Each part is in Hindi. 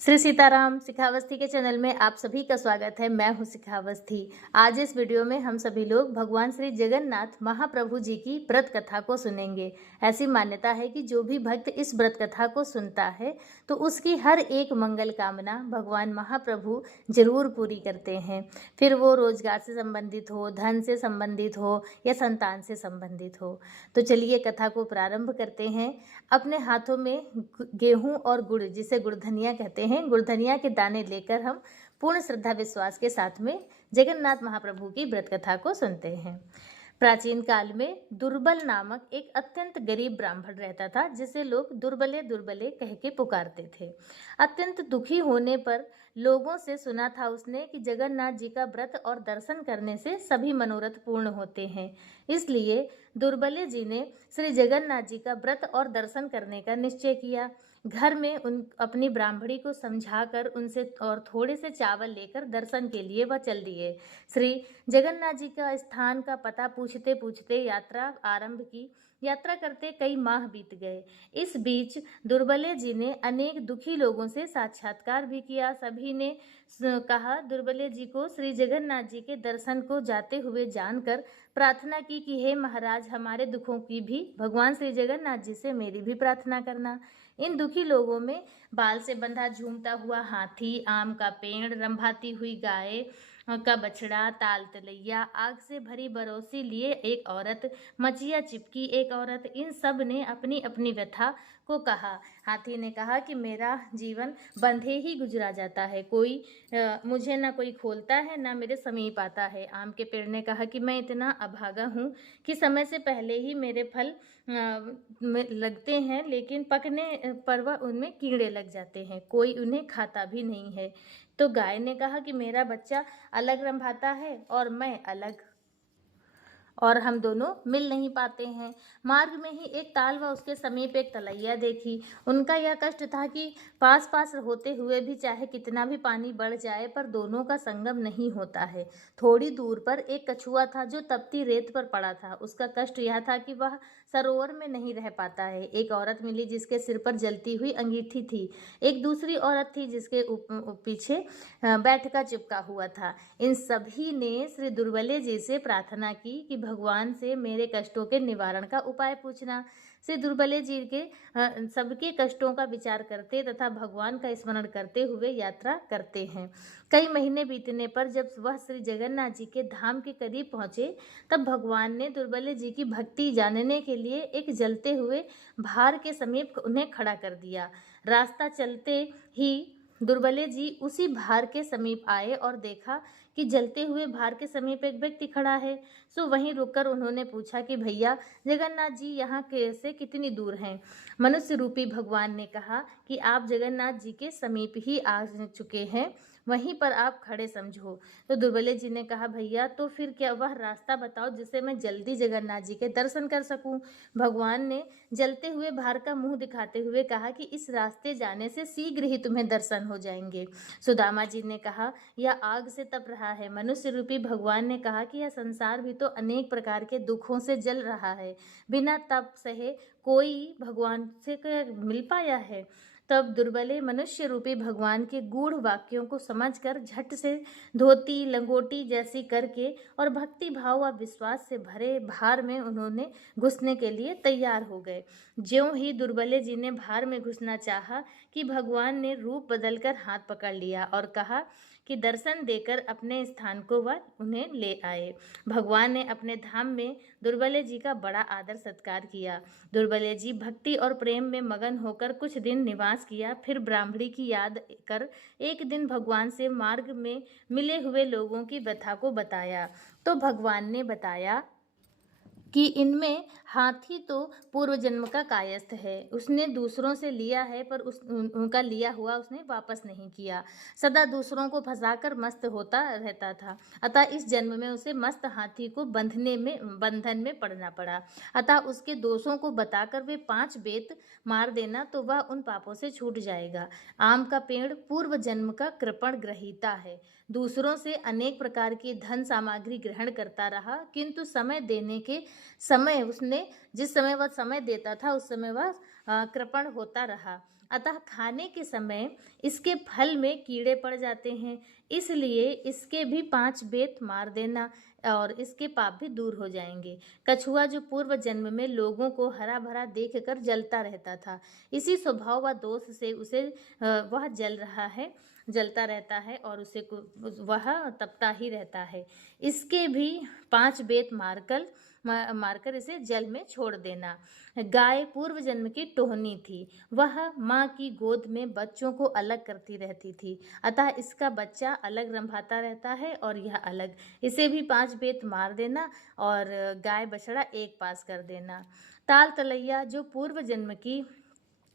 श्री सीताराम शिखावस्थी के चैनल में आप सभी का स्वागत है। मैं हूं शिखावस्थी। आज इस वीडियो में हम सभी लोग भगवान श्री जगन्नाथ महाप्रभु जी की व्रत कथा को सुनेंगे। ऐसी मान्यता है कि जो भी भक्त इस व्रत कथा को सुनता है तो उसकी हर एक मंगल कामना भगवान महाप्रभु जरूर पूरी करते हैं। फिर वो रोजगार से संबंधित हो, धन से संबंधित हो या संतान से संबंधित हो। तो चलिए कथा को प्रारंभ करते हैं। अपने हाथों में गेहूं और गुड़, जिसे गुड़ धनिया कहते हैं, गुड़ धनिया के दाने लेकर हम पूर्ण श्रद्धा विश्वास के साथ में जगन्नाथ महाप्रभु की व्रत कथा को सुनते हैं। प्राचीन काल में दुर्बल नामक एक अत्यंत गरीब ब्राह्मण रहता था, जिसे लोग दुर्बले दुर्बले कह के पुकारते थे। अत्यंत दुखी होने पर लोगों से सुना था उसने कि जगन्नाथ जी का व्रत और दर्शन करने से सभी मनोरथ पूर्ण होते हैं। इसलिए दुर्बले जी ने श्री जगन्नाथ जी का व्रत और दर्शन करने का निश्चय किया। घर में अपनी ब्राह्मणी को समझाकर उनसे और थोड़े से चावल लेकर दर्शन के लिए वह चल दिए। श्री जगन्नाथ जी का स्थान का पता पूछते पूछते यात्रा आरंभ की। यात्रा करते कई माह बीत गए। इस बीच दुर्बले जी ने अनेक दुखी लोगों से साक्षात्कार भी किया। सभी ने कहा दुर्बले जी को श्री जगन्नाथ जी के दर्शन को जाते हुए जानकर प्रार्थना की कि हे महाराज, हमारे दुखों की भी भगवान श्री जगन्नाथ जी से मेरी भी प्रार्थना करना। इन दुखी लोगों में बाल से बंधा झूमता हुआ हाथी, आम का पेड़, रंभाती हुई गाय का बछड़ा, ताल तलैया, आग से भरी बरौसी लिए एक औरत, मचिया चिपकी एक औरत, इन सब ने अपनी अपनी व्यथा को कहा। हाथी ने कहा कि मेरा जीवन बंधे ही गुजरा जाता है, मुझे ना कोई खोलता है ना मेरे समीप आता है। आम के पेड़ ने कहा कि मैं इतना अभागा हूँ कि समय से पहले ही मेरे फल लगते हैं, लेकिन पकने पर वह उनमें कीड़े लग जाते हैं, कोई उन्हें खाता भी नहीं है। तो गाय ने कहा कि मेरा बच्चा अलग रंभाता है और मैं अलग, और हम दोनों मिल नहीं पाते हैं। मार्ग में ही एक ताल व उसके समीप एक तलैया देखी। उनका यह कष्ट था कि पास पास होते हुए भी चाहे कितना भी पानी बढ़ जाए पर दोनों का संगम नहीं होता है। थोड़ी दूर पर एक कछुआ था जो तपती रेत पर पड़ा था। उसका कष्ट यह था कि वह सरोवर में नहीं रह पाता है। एक औरत मिली जिसके सिर पर जलती हुई अंगीठी थी। एक दूसरी औरत थी जिसके पीछे बैठका चिपका हुआ था। इन सभी ने श्री दुर्बले जी से प्रार्थना की कि भगवान से मेरे कष्टों के निवारण का उपाय पूछना। श्री दुर्बले जी के सबके कष्टों का विचार करते तथा भगवान का स्मरण करते हुए यात्रा करते हैं। कई महीने बीतने पर जब वह श्री जगन्नाथ जी के धाम के करीब पहुंचे, तब भगवान ने दुर्बले जी की भक्ति जानने के लिए एक जलते हुए भार के समीप उन्हें खड़ा कर दिया। रास्ता चलते ही दुर्बले जी उसी भार के समीप आए और देखा कि जलते हुए भार के समीप एक व्यक्ति खड़ा है। सो वहीं रुककर उन्होंने पूछा कि भैया, जगन्नाथ जी यहाँ से कितनी दूर हैं? मनुष्य रूपी भगवान ने कहा कि आप जगन्नाथ जी के समीप ही आ चुके हैं, वहीं पर आप खड़े समझो। तो दुर्बले जी ने कहा, भैया तो फिर क्या वह रास्ता बताओ जिससे मैं जल्दी जगन्नाथ जी के दर्शन कर सकूं। भगवान ने जलते हुए भार का मुंह दिखाते हुए कहा कि इस रास्ते जाने से शीघ्र ही तुम्हें दर्शन हो जाएंगे। सुदामा जी ने कहा, यह आग से तप रहा है। मनुष्य रूपी भगवान ने कहा कि यह संसार भी तो अनेक प्रकार के दुखों से जल रहा है, बिना तप सहे कोई भगवान से मिल पाया है? तब दुर्बले मनुष्य रूपी भगवान के गूढ़ वाक्यों को समझकर झट से धोती लंगोटी जैसी करके और भक्ति भाव व विश्वास से भरे भार में उन्होंने घुसने के लिए तैयार हो गए। ज्यों ही दुर्बले जी ने भार में घुसना चाहा कि भगवान ने रूप बदलकर हाथ पकड़ लिया और कहा कि दर्शन देकर अपने स्थान को वह उन्हें ले आए। भगवान ने अपने धाम में दुर्बले जी का बड़ा आदर सत्कार किया। दुर्बले जी भक्ति और प्रेम में मगन होकर कुछ दिन निवास किया। फिर ब्राह्मणी की याद कर एक दिन भगवान से मार्ग में मिले हुए लोगों की व्यथा को बताया। तो भगवान ने बताया कि इनमें हाथी तो पूर्व जन्म का कायस्थ है, उसने दूसरों से लिया है पर उनका लिया हुआ उसने वापस नहीं किया। सदा दूसरों को फंसाकर मस्त होता रहता था, अतः इस जन्म में उसे मस्त हाथी को बंधन में पड़ना पड़ा। अतः उसके दोषों को बताकर वे 5 बेत मार देना तो वह उन पापों से छूट जाएगा। आम का पेड़ पूर्व जन्म का कृपण ग्रहीता है, दूसरों से अनेक प्रकार की धन सामग्री ग्रहण करता रहा, किंतु समय देने के समय उसने जिस समय वह समय देता था उस समय वह कृपण होता रहा। अतः खाने के समय इसके फल में कीड़े पड़ जाते हैं, इसलिए इसके भी 5 बेत मार देना और इसके पाप भी दूर हो जाएंगे। कछुआ जो पूर्व जन्म में लोगों को हरा भरा देखकर जलता रहता था, इसी स्वभाव व दोष से उसे वह जलता रहता है और उसे वह तपता ही रहता है। इसके भी 5 बेत मारकर इसे जल में छोड़ देना। गाय पूर्व जन्म की टोहनी थी, वह माँ की गोद में बच्चों को अलग करती रहती थी, अतः इसका बच्चा अलग रंभाता रहता है और यह अलग। इसे भी 5 बेत मार देना और गाय बछड़ा एक पास कर देना। ताल तलैया जो पूर्व जन्म की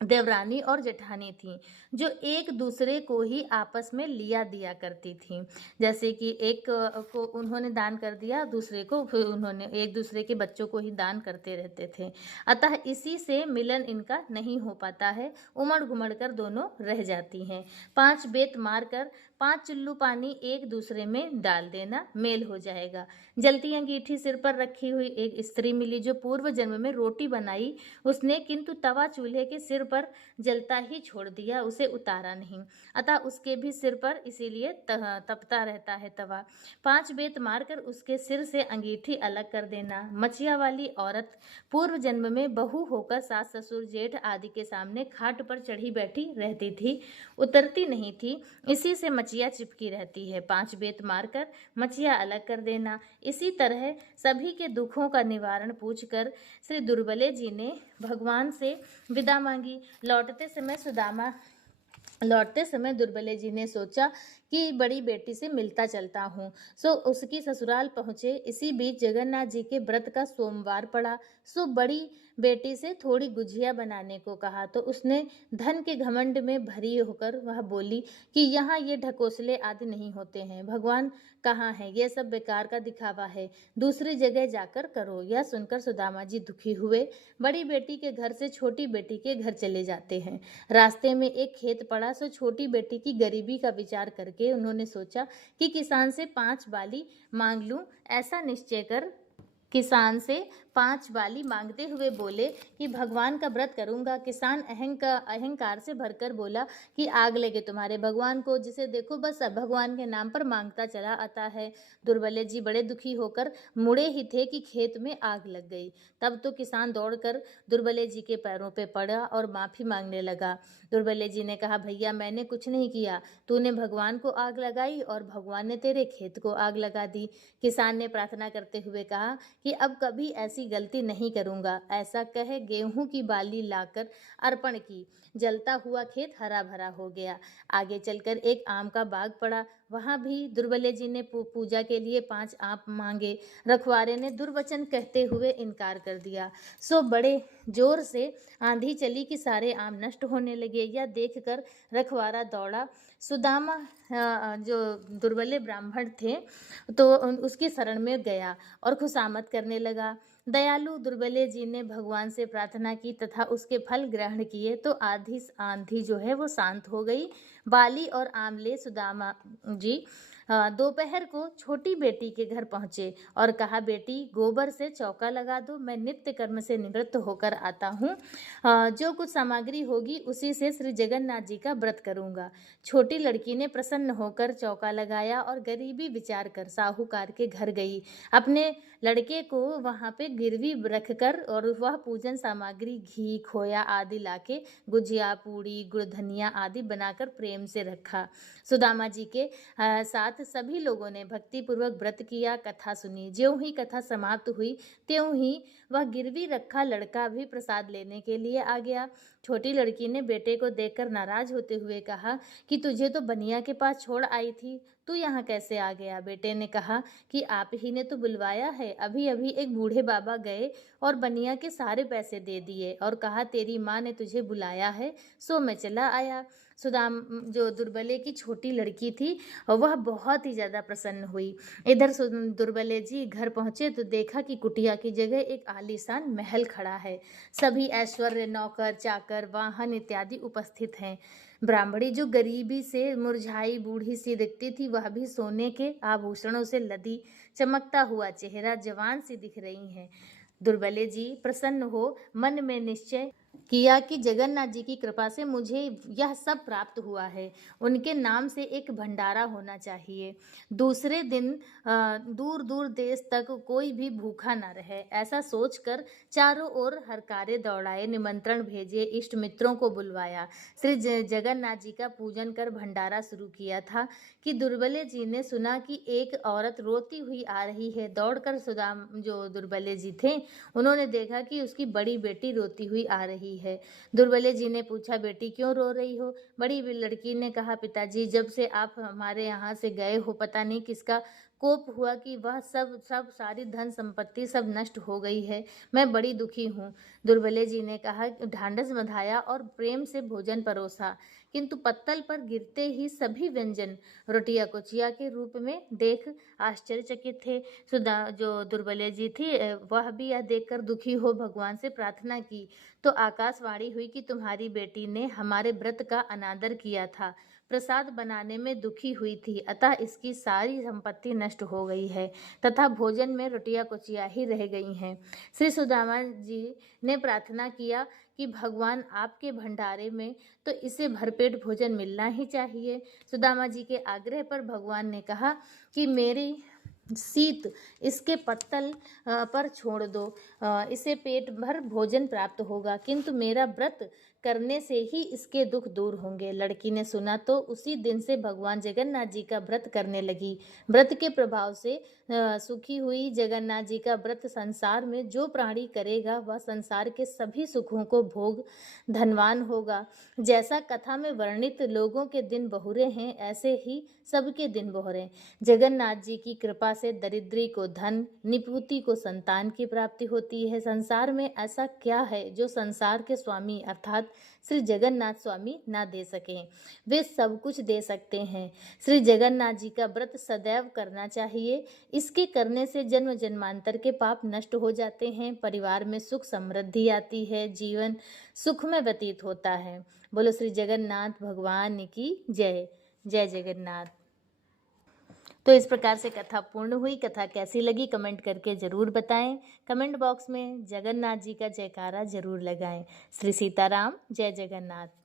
देवरानी और जेठानी थी, जो एक दूसरे को ही आपस में लिया दिया करती थी। जैसे कि एक को उन्होंने दान कर दिया, दूसरे को फिर उन्होंने एक दूसरे के बच्चों को ही दान करते रहते थे, अतः इसी से मिलन इनका नहीं हो पाता है, उमड़ घुमड़ कर दोनों रह जाती हैं। 5 बेत मारकर 5 चुल्लू पानी एक दूसरे में डाल देना, मेल हो जाएगा। जलती अंगीठी सिर पर रखी हुई एक स्त्री मिली जो पूर्व जन्म में रोटी बनाई उसने, किंतु तवा चूल्हे के सिर पर जलता ही छोड़ दिया, उसे उतारा नहीं, अतः उसके भी सिर पर इसीलिए तपता रहता है तवा। 5 बेत मारकर उसके सिर से अंगीठी अलग कर देना। मचिया वाली औरत पूर्व जन्म में बहू होकर सास ससुर जेठ आदि के सामने खाट पर चढ़ी बैठी रहती थी, उतरती नहीं थी, इसी से मचिया चिपकी रहती है। 5 बेत मारकर मचिया अलग कर देना। इसी तरह सभी के दुखों का निवारण पूछकर श्री दुर्बले जी ने भगवान से विदा मांगी। लौटते समय दुर्बले जी ने सोचा कि बड़ी बेटी से मिलता चलता हूँ, सो उसकी ससुराल पहुँचे। इसी बीच जगन्नाथ जी के व्रत का सोमवार पड़ा, सो बड़ी बेटी से थोड़ी गुझिया बनाने को कहा, तो उसने धन के घमंड में भरी होकर वह बोली कि यहाँ ये ढकोसले आदि नहीं होते हैं, भगवान कहाँ है, ये सब बेकार का दिखावा है, दूसरी जगह जाकर करो। यह सुनकर सुदामा जी दुखी हुए, बड़ी बेटी के घर से छोटी बेटी के घर चले जाते हैं। रास्ते में एक खेत पड़ा, सो छोटी बेटी की गरीबी का विचार करके उन्होंने सोचा कि किसान से 5 बाली मांग लूं। ऐसा निश्चय कर किसान से 5 बाली मांगते हुए बोले कि भगवान का व्रत करूंगा। किसान अहंकार से भरकर बोला कि आग लगे तुम्हारे भगवान को, जिसे देखो बस भगवान के नाम पर मांगता चला आता है। दुर्बले जी बड़े दुखी होकर मुड़े ही थे कि खेत में आग लग गई। तब तो किसान दौड़कर दुर्बले जी के पैरों पे पड़ा और माफी मांगने लगा। दुर्बले जी ने कहा, भैया मैंने कुछ नहीं किया, तूने भगवान को आग लगाई और भगवान ने तेरे खेत को आग लगा दी। किसान ने प्रार्थना करते हुए कहा कि अब कभी ऐसी गलती नहीं करूंगा। ऐसा कह गेहूं की बाली लाकर अर्पण की, जलता हुआ खेत हरा भरा हो गया। आगे चलकर एक आम का बाग पड़ा, वहां भी दुर्बले जी ने पूजा के लिए 5 आम मांगे। रखवारे ने दुर्वचन कहते हुए इनकार कर दिया, सो बड़े जोर से आंधी चली कि सारे आम नष्ट होने लगे। यह देखकर रखवारा दौड़ा, सुदामा जो दुर्बले ब्राह्मण थे तो उसकी शरण में गया और खुशामद करने लगा। दयालु दुर्बले जी ने भगवान से प्रार्थना की तथा उसके फल ग्रहण किए, तो आंधी जो है वो शांत हो गई। बाली और आमले सुदामा जी दोपहर को छोटी बेटी के घर पहुंचे और कहा, बेटी गोबर से चौका लगा दो, मैं नित्य कर्म से निवृत्त होकर आता हूँ, जो कुछ सामग्री होगी उसी से श्री जगन्नाथ जी का व्रत करूँगा। छोटी लड़की ने प्रसन्न होकर चौका लगाया और गरीबी विचार कर साहूकार के घर गई। अपने लड़के को वहाँ पे गिरवी रखकर और वह पूजन सामग्री घी खोया आदि लाके गुजिया पूड़ी गुड़ धनिया आदि बनाकर प्रेम से रखा। सुदामा जी के साथ सभी लोगों ने भक्तिपूर्वक व्रत किया, कथा सुनी। ज्यों ही कथा समाप्त हुई त्यों ही वह गिरवी रखा लड़का भी प्रसाद लेने के लिए आ गया। छोटी लड़की ने बेटे को देखकर नाराज होते हुए कहा कि तुझे तो बनिया के पास छोड़ आई थी, तू यहाँ कैसे आ गया? बेटे ने कहा कि आप ही ने तो बुलवाया है, अभी अभी एक बूढ़े बाबा गए और बनिया के सारे पैसे दे दिए और कहा तेरी माँ ने तुझे बुलाया है, सो मैं चला आया। सुदाम जो दुर्बले की छोटी लड़की थी वह बहुत ही ज़्यादा प्रसन्न हुई। इधर दुर्बले जी घर पहुँचे तो देखा कि कुटिया की जगह एक आलीशान महल खड़ा है। सभी ऐश्वर्य, नौकर चाकर, वाहन इत्यादि उपस्थित हैं। ब्राह्मणी जो गरीबी से मुरझाई बूढ़ी सी दिखती थी, वह भी सोने के आभूषणों से लदी, चमकता हुआ चेहरा, जवान सी दिख रही हैं। दुर्बले जी प्रसन्न हो मन में निश्चय किया कि जगन्नाथ जी की कृपा से मुझे यह सब प्राप्त हुआ है। उनके नाम से एक भंडारा होना चाहिए। दूसरे दिन दूर-दूर देश तक कोई भी भूखा ना रहे। ऐसा सोचकर चारों ओर हरकारे दौड़ाए, निमंत्रण भेजे, इष्ट मित्रों को बुलवाया। श्री जगन्नाथ जी का पूजन कर भंडारा शुरू किया था कि दुर्बले जी ने सुना कि एक औरत रोती हुई आ रही है। दौड़कर सुदाम जो दुर्बले जी थे, उन्होंने देखा कि उसकी बड़ी बेटी रोती हुई आ रही है। दुर्बले जी ने पूछा, बेटी क्यों रो रही हो? बड़ी लड़की ने कहा, पिताजी जब से आप हमारे यहाँ से गए हो पता नहीं किसका कोप हुआ कि वह सब सब सारी धन संपत्ति सब नष्ट हो गई है। मैं बड़ी दुखी हूँ। दुर्बले जी ने कहा, ढांढस बंधाया और प्रेम से भोजन परोसा, किंतु पत्तल पर गिरते ही सभी व्यंजन रोटियां कुचिया के रूप में देख आश्चर्यचकित थे। सुदा जो दुर्बले जी थी वह भी यह देखकर दुखी हो भगवान से प्रार्थना की तो आकाशवाणी हुई कि तुम्हारी बेटी ने हमारे व्रत का अनादर किया था, प्रसाद बनाने में दुखी हुई थी, अतः इसकी सारी संपत्ति नष्ट हो गई है तथा भोजन में रोटियां कुचिया ही रह गई हैं। श्री सुदामा जी ने प्रार्थना किया कि भगवान आपके भंडारे में तो इसे भरपेट भोजन मिलना ही चाहिए। सुदामा जी के आग्रह पर भगवान ने कहा कि मेरी शीत इसके पत्तल पर छोड़ दो, इसे पेट भर भोजन प्राप्त होगा, किंतु मेरा व्रत करने से ही इसके दुख दूर होंगे। लड़की ने सुना तो उसी दिन से भगवान जगन्नाथ जी का व्रत करने लगी। व्रत के प्रभाव से सुखी हुई जगन्नाथ जी का व्रत संसार में जो प्राणी करेगा वह संसार के सभी सुखों को भोग धनवान होगा। जैसा कथा में वर्णित लोगों के दिन बहुरे हैं, ऐसे ही सबके दिन बहुरे। जगन्नाथ जी की कृपा से दरिद्री को धन, निपुति को संतान की प्राप्ति होती है। संसार में ऐसा क्या है जो संसार के स्वामी अर्थात श्री जगन्नाथ स्वामी ना दे सकें? वे सब कुछ दे सकते हैं। श्री जगन्नाथ जी का व्रत सदैव करना चाहिए। इसके करने से जन्म जन्मांतर के पाप नष्ट हो जाते हैं, परिवार में सुख समृद्धि आती है, जीवन सुख में व्यतीत होता है। बोलो श्री जगन्नाथ भगवान की जय। जय जगन्नाथ। तो इस प्रकार से कथा पूर्ण हुई। कथा कैसी लगी कमेंट करके ज़रूर बताएं। कमेंट बॉक्स में जगन्नाथ जी का जयकारा जरूर लगाएं। श्री सीताराम, जय जगन्नाथ।